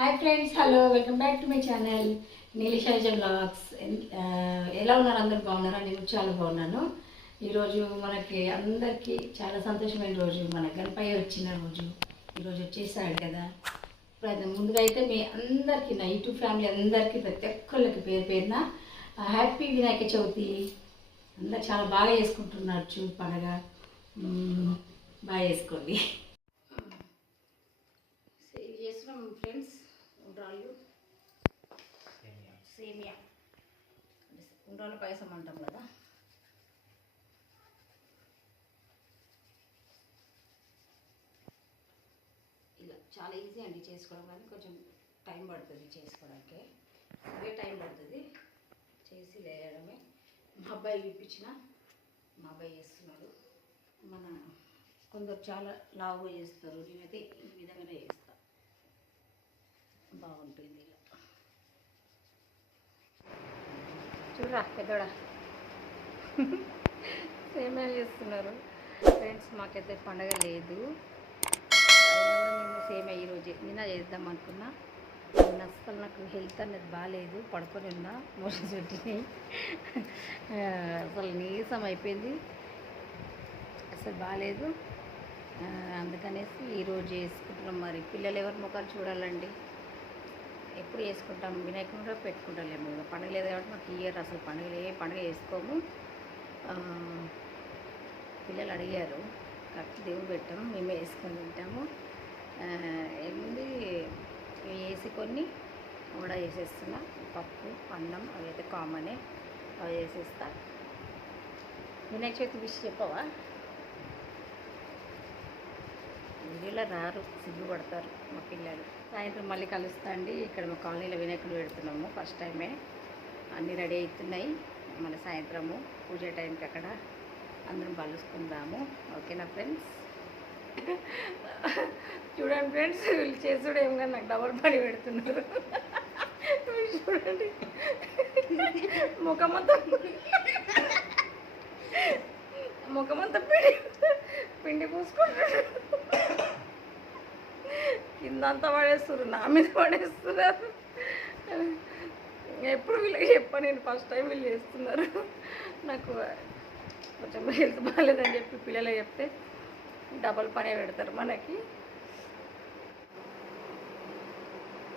Hi friends, hello, welcome back to my channel నీలి Shailaja vlogs. ఎలా ఉన్నారు? అందరు బాగున్నారా? నేను చాలా బాగున్నాను. ఈరోజు మనకి అందరికీ చాలా సంతోషమైన రోజు, మన గణపయ్య వచ్చిన రోజు. ఈరోజు వచ్చేసాడు కదా. ముందుగా అయితే మీ అందరికీ, నా యూట్యూబ్ ఫ్యామిలీ అందరికీ, ప్రతి ఒక్కళ్ళకి పేరు పేరున హ్యాపీ వినాయక చవితి. అందరు చాలా బాగా చేసుకుంటున్నారు పండగ. బాగా చేసుకోండి. చేస్తున్నాం ఫ్రెండ్స్, ఉండ్రాళ్ళు, సేమియా, ఉండ్రాళ్ళ పాయసం అంటాం కదా. ఇలా చాలా ఈజీ అండి చేసుకోవడం, కానీ కొంచెం టైం పడుతుంది చేసుకోవడానికి. అవే టైం పడుతుంది చేసి లేయడమే. మా అబ్బాయి చూపించిన, మా అబ్బాయి చేస్తున్నాడు. మన కొందరు చాలా లావుగా చేస్తారు, నేనైతే ఈ విధంగానే చేస్తాను. బాగుంటుంది ఇలా. చూడరా పెద్దోడా, సేమే చేస్తున్నారు ఫ్రెండ్స్. మాకైతే పండగ లేదు, మేము సేమే ఈరోజు నిన్న చేద్దాం అనుకున్నా. నిన్న అస్సలు నాకు హెల్త్ అనేది బాగాలేదు, పడుకొని ఉన్నా, మోషన్స్ పెట్టినాయి, అసలు నీరసం అయిపోయింది, అసలు బాగాలేదు. అందుకనేసి ఈరోజు చేసుకుంటున్నాం. మరి పిల్లలు ఎవరి ముఖాలు చూడాలండి, ఎప్పుడు చేసుకుంటాం, వినాయకుని కూడా పెట్టుకుంటాం. పండుగ లేదు కాబట్టి మాకు ఇయర్ అసలు పండుగ చేసుకోము. పిల్లలు అడిగారు, కాబట్టి దేవుడు పెట్టాము, మేమే వేసుకొని తింటాము. ఏముంది వేసి కొన్ని కూడా వేసేస్తున్నా, పప్పు అన్నం అవి అయితే కామనే, అవి వేసేస్తా. వినాయక చవితి విషయం చెప్పవా? వీడియోలో రారు, సిగ్గుపడతారు మా పిల్లలు. సాయంత్రం మళ్ళీ కలుస్తా అండి. ఇక్కడ మా కాలనీలో వినాయకుడు పెడుతున్నాము, ఫస్ట్ టైమే. అన్నీ రెడీ అవుతున్నాయి. మన సాయంత్రము పూజ టైంకి అక్కడ అందరం కలుసుకుందాము. ఓకేనా ఫ్రెండ్స్? చూడండి ఫ్రెండ్స్, వీళ్ళు చేసుడు ఏం కానీ నాకు డబల్ పని పెడుతున్నారు. చూడండి, ముఖమంతా పిండి పూసుకుంటారు, కిందంతా పడేస్తున్నారు, నా మీద పడేస్తున్నారు. ఎప్పుడు వీళ్ళకి చెప్పాను, నేను ఫస్ట్ టైం వీళ్ళు చేస్తున్నారు. నాకు కొంచెం హెల్త్ బాగాలేదని చెప్పి పిల్లలు చెప్తే డబల్ పనే పెడతారు మనకి.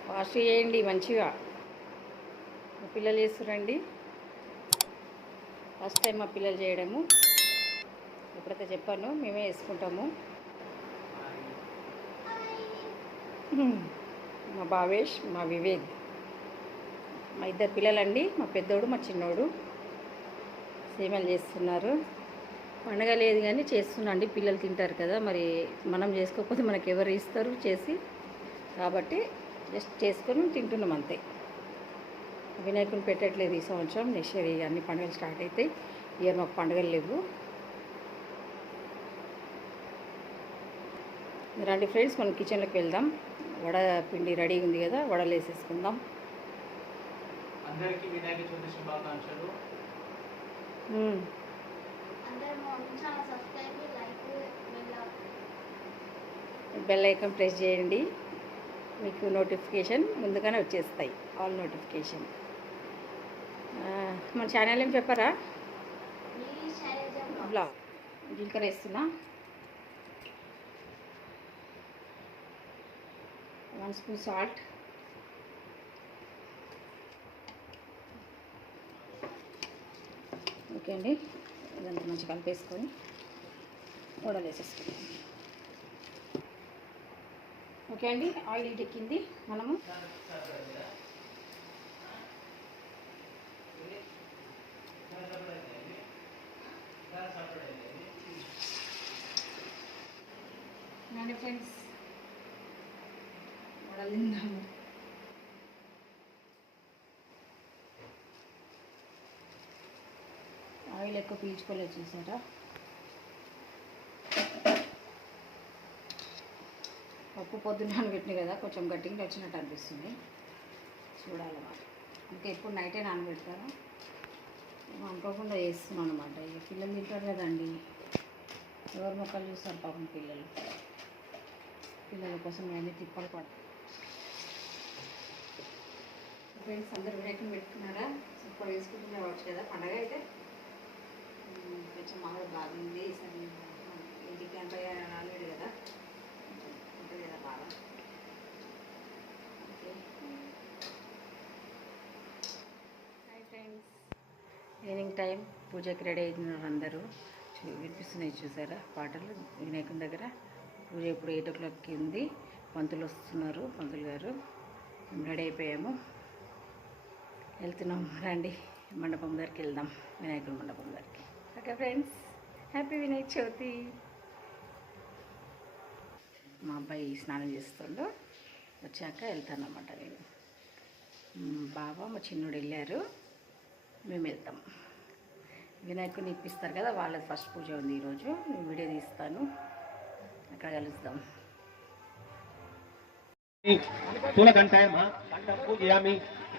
వాష్ చేయండి మంచిగా, మా పిల్లలు చేస్తురండి. ఫస్ట్ టైం మా పిల్లలు చేయడము, ఎప్పుడైతే చెప్పాను మేమే వేసుకుంటాము. మా భావేష్, మా వివేక్, మా ఇద్దరు పిల్లలండి, మా పెద్దోడు మా చిన్నోడు సేమలు చేస్తున్నారు. పండగ లేదు కానీ చేస్తున్నా అండి, పిల్లలు తింటారు కదా, మరి మనం చేసుకోకపోతే మనకు ఎవరు ఇస్తారు చేసి, కాబట్టి జస్ట్ చేసుకొని తింటున్నాం అంతే. వినాయకుని పెట్టట్లేదు ఈ సంవత్సరం, నెక్స్ట్ ఇయర్ అన్ని పండుగలు స్టార్ట్ అవుతాయి. ఇయర్ మాకు పండుగలు లేవు. రండి ఫ్రెండ్స్, మనం కిచెన్లోకి వెళ్దాం. వడ పిండి రెడీ ఉంది కదా, వడలు వేసేసుకుందాం. అందరికీ వినాయక చవితి శుభాకాంక్షలు. బెల్ ఐకాన్ ప్రెస్ చేయండి, మీకు నోటిఫికేషన్ ముందుగానే వచ్చేస్తాయి, ఆల్ నోటిఫికేషన్. మన ఛానల్ ఏం చెప్పారా? బ్లాగ్. జీలకర్ర వేస్తున్నా, 1 స్పూన్ సాల్ట్, ఓకే అండి. ఇదంతా మంచిగా కలిపేసుకొని వడలు వేసేసుకుంటాం. ఓకే అండి, ఆయిల్ ఎక్కింది. మనము ఫ్రెండ్స్ వడలు తిందాము. ఆయిల్ ఎక్కువ పీల్చుకోలేదు చూసారా. పప్పు పొద్దున్న నానబెట్టినాయి కదా, కొంచెం గట్టిగా వచ్చినట్టు అనిపిస్తుంది, చూడాలి మరి. ఇంకా ఎప్పుడు నైటే నానబెడతాను, అనుకోకుండా వేస్తున్నాను అనమాట. ఇక పిల్లలు తింటారు కదండి, ఎవరి మొక్కలు చూస్తారు పాపం పిల్లల కోసం అన్నీ తిప్పలు పడతాయి. ఫ్రెండ్స్ అందరూ వినాయకుని పెట్టుకున్నారా? సూపర్ వేసుకుంటున్నా కావచ్చు కదా పండగ అయితే. కొంచెం మామూలు బాగుంది. ఈసారి ఇంటికి అంతా రాలేడు కదా, ఉంటుంది కదా బాగా. Okay hi friends, evening time పూజకి రెడీ అవుతున్నారు అందరూ. వినిపిస్తున్నాయి చూసారా పాటలు వినాయకుని దగ్గర. పూజ ఇప్పుడు 8 o'clockకి ఉంది. పంతులు వస్తున్నారు, పంతులు గారు. మేము రెడీ అయిపోయాము, వెళ్తున్నాం. రండి మండపం దగ్గరికి వెళ్దాం, వినాయకుడి మండపం దగ్గరికి. Okay friends, happy Vinayaka Chavithi. మా అబ్బాయి స్నానం చేస్తుండు, వచ్చాక వెళ్తాను అన్నమాట నేను. బాబా మా చిన్నోడు వెళ్ళారు, మేము వెళ్తాం. వినాయకుడిని ఇప్పిస్తారు కదా, వాళ్ళది ఫస్ట్ పూజ ఉంది ఈరోజు. నేను వీడియో తీస్తాను, అక్కడ కలుస్తాం. స్థూలకంఠాయ నమః కంఠం పూజయామి,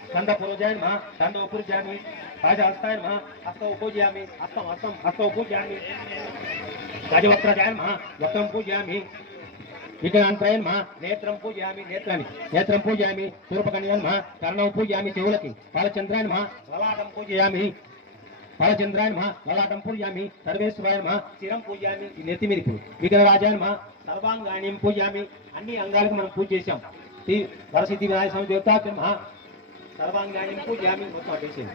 స్కందపురోజాయ నమః స్కందం పూజయామి, రాజహస్తాయ నమః హస్తం పూజయామి, హస్తం పూజయామి, గజవక్త్రజాయ నమః వక్త్రం పూజయామి, విఘ్నాంతరాయ నమః నేత్రం పూజయామి, నేత్రం పూజయామి, శూర్పకన్యాయ నమః కర్ణం పూజయామి, చెవులకి బాలచంద్రాయ నమః లలాటం పూజయామి, బాలచంద్రాయ నమః లలాటం పూజయామి, సర్వేశ్వరాయ నమః శిరం పూజయామి, నెత్తి మీద విఘ్నరాజాయ నమః సర్వాంగాణిం పూజయామి. అన్ని అంగాలకు మనం పూజ చేశాం. వరసిద్ధి వినాయక స్వామి దేవతాకి నమః సర్వాంగాణిం పూజయామి. చేసేది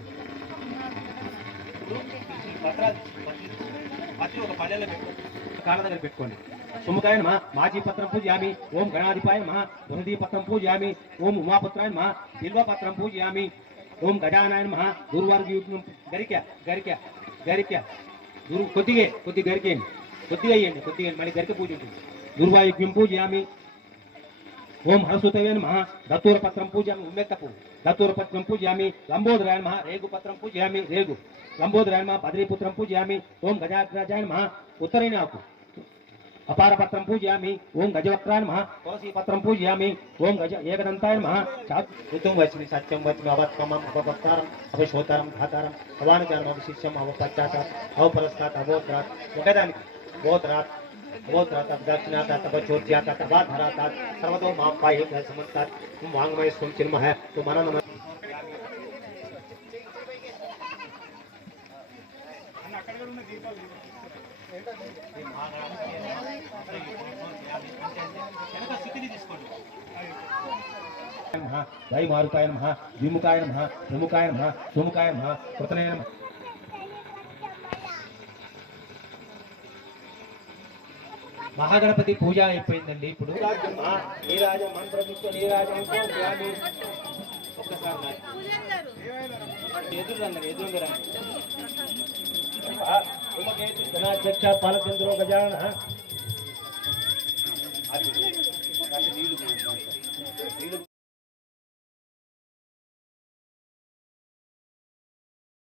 పత్రి ఒక పల్లెలో పెట్టుకోండి, కాళ్ళ దగ్గర పెట్టుకోండి. సుముఖాయ నమః మాజీ పత్రం పూజయామి, ఓం గణాధిపాయ నమః వృద్ధి పత్రం పూజయామి, ఓం ఉమాపుత్రాయ నమః బిల్వపత్రం పూజయామి, ఓం గజానాయ నమః గురువారికి గరిక గురు కొద్దిగా గరికేయండి, కొద్దిగా మళ్ళీ గరిక పూజ ఉంటుంది. గురువాయుగ్యం పూజయామి, ఓం హరసుతవే నమః దత్తూరపత్రం పూజయామి, ఉమ్మెత్తపు దత్తూరపత్రం పూజయామి, లంబోదరాయ నమః రేగుపత్రం పూజయామి, లంబోదరాయ నమః బద్రీపుత్రం పూజయామి, ఓం గజాగ్రజాయ నమః ఉత్తరైన ఆకు అపారపత్రం పూజయామి, ఓం గజవక్త్రాయ నమః తులసీపత్రం పూజయామి, ఓం గజ ఏకదంతాయ నమః ఋతుం వచ్మి సత్యం వచ్మి అవత్మమం అవభక్తారం అవశోతారం ధాతారం భవానుచారం అవశిష్యం అవపశ్చాతాత్ అవపరస్తాత్ అవోత్రాత్ ఒకదానికి బోధరాత్ दक्षिणाता तब चोर्ज्याता तबा धराता सर्वतो मां पाहि समन्तात तुम वांगमय स्वम चिन्मः तो मन नमः वै मारुताय नमः विमुखाय नमः प्रमुखाय नमः सुमुखाय नमः कृतनाय नमः. మహాగణపతి పూజ అయిపోయిందండి. ఇప్పుడు నీరాజ మంత్రపుష్ప నీరాజం ఒక్కసారి ఎదురు గణాధ్యక్ష పాలచంద్రో గజాన